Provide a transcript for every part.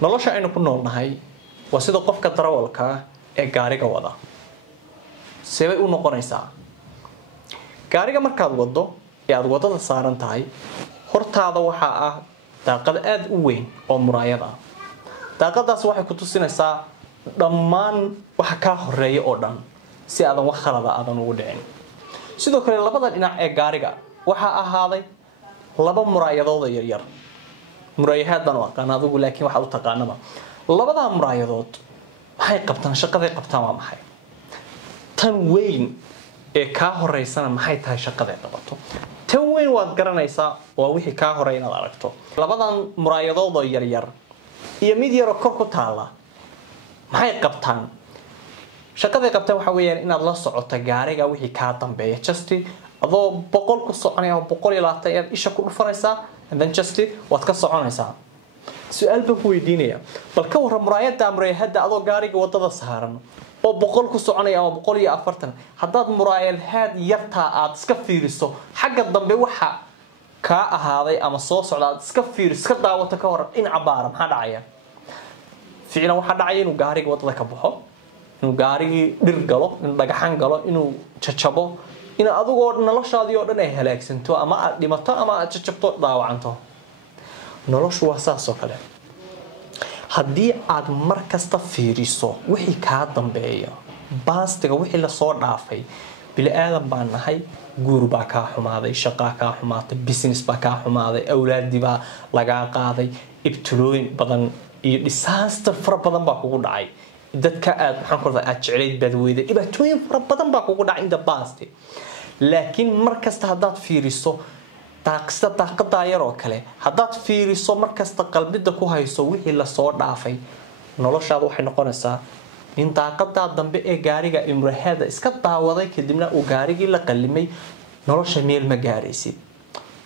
nolosha aynu ku noolnahay waa sida qofka darawalka ee gaariga wada sabay u noqonaysaa gaariga markaad wado ee aad wadada saaran tahay hortaada waxa ah daaqad aad u weyn oo muraayad ah daaqadaas waxay ku tusinaysaa dhammaan waxa ka horeeya oo dhan si aadan wax khalad ah aadan ugu dhicin sidoo kale labada dhinac ee gaariga waxa ahaaday laba muraayadood yar yar muraayahaad baan aqaan adigu laakiin waxa u taqaanaba labada muraayadood waxay qabtaan shaqaday qabtaan waa maxay tan weyn ee ka horeysana maxay tahay shaqaday qabato tan weyn waad garanaysaa waa wixii ka horeeyay inaad aragto labadan muraayadood yar yar iyo mid yar oo kor ku taala maxay qabtaan shaqaday qabtaan waxa weeyaan inaad la socoto gaariga wixii ka dambeeya just adoo 100 ku soconaya 120 aad isha ku dhufanaysaa and then just waad ka soconaysaa su'aal baan ku weydiinaya bal ka waran muraayada adoo gaariga wadada saaran oo 100 ku soconaya ama 140 hadaad muraayad yarta aad iska fiiriso xagga dambe waxa ka ahaaday ama soo socda iska fiiriso iska daawato ka waran in cabaara maxaa dhacaya ficilna waxa dhacaya inuu gaariga wadada ka baxo inuu gaarigi dhir galo inuu dhagaxan galo inuu jajabo in adigoo noloshaadii oo dhan ay halaagsanto ama aad dhimato ama aad jajabto dhaawacanto noloshu waa saas oo kale haddii aad mar kasta fiiriso wixii ka dambeeya baastiga wixii la soo dhaafay bil aadan baan nahay guur baa ka xumaaday shaqo ka xumaatay business baa ka xumaaday awlaadi baa laga qaaday ibtilooyin badan iyo disaster fara badan baa kugu dhacay dadka aad maxaan ku radaa jecleyd badweeyda dhibaatooyin fara badan baa kugu dhacay inta baasti laakiin markasta hadaad fiiriso daaqada yar oo kale hadaad fiiriso markasta qalbida ku hayso wixii la soo dhaafay noloshaadu waxay noqonaysaa in daaqada dambe ee gaariga imrahada iska daawaday kadibna uu gaarigii la qalimay nolosha meel ma gaaraysid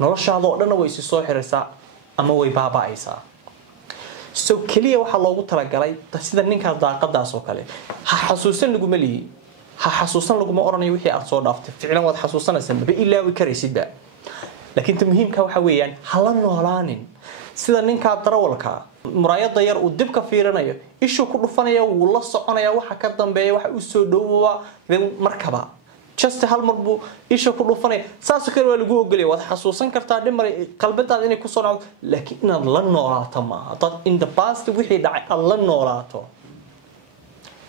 noloshaadu oo dhan way soo xiraysaa ama way baaba'aysaa soo kaliya waxa loogu talagalay sida ninka daaqadaas oo kale ha xasuusan lagu maliyi ha xasuusan lagu ma oranayo wixii aad soo dhaaftay ficlan waad xasuusanaysaa ba ilaa way karaysidba laakiin ta muhiimka waxa weeyaan hala noolaanin sida ninka darawalka muraayada yar uu dib ka fiirinayo ishu ku dhufanaya uu la soconaya waxa ka dambeeya waxa uu soo dhawaa markaba just hal mar buu isha ku dhufanaya saas kale waa lagu ogolay waad xasuusan kartaa dhimar qalbadaada inay ku soo dhacdo laakiin inaad la noolaato ma dad in the past wixii dhacay aad la noolaato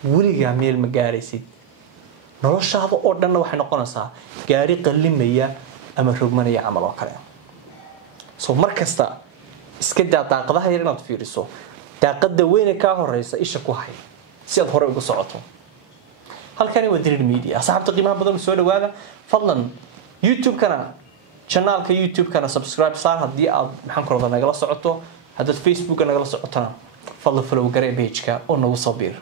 weligaa meel ma gaaraysid noloshaada oo dhan waxay noqonaysaa gaari qalimaya ama rogmanaya amal oo kale soo markasta iska daaqadaha yar inaad fiiriso daaqada weyn ka horeysa isha ku hay si aad hore ugu socoto halkani waa Dirir Media asxaabta qiimaha badan soo dhawaada fadlan YouTube-kana channelka YouTube-kana subscribe saar hadii aad maxaan ku radaa nagala socoto hadaad Facebook-ka nagala socotana fadlan follow garee page-ka oo nagu soo biir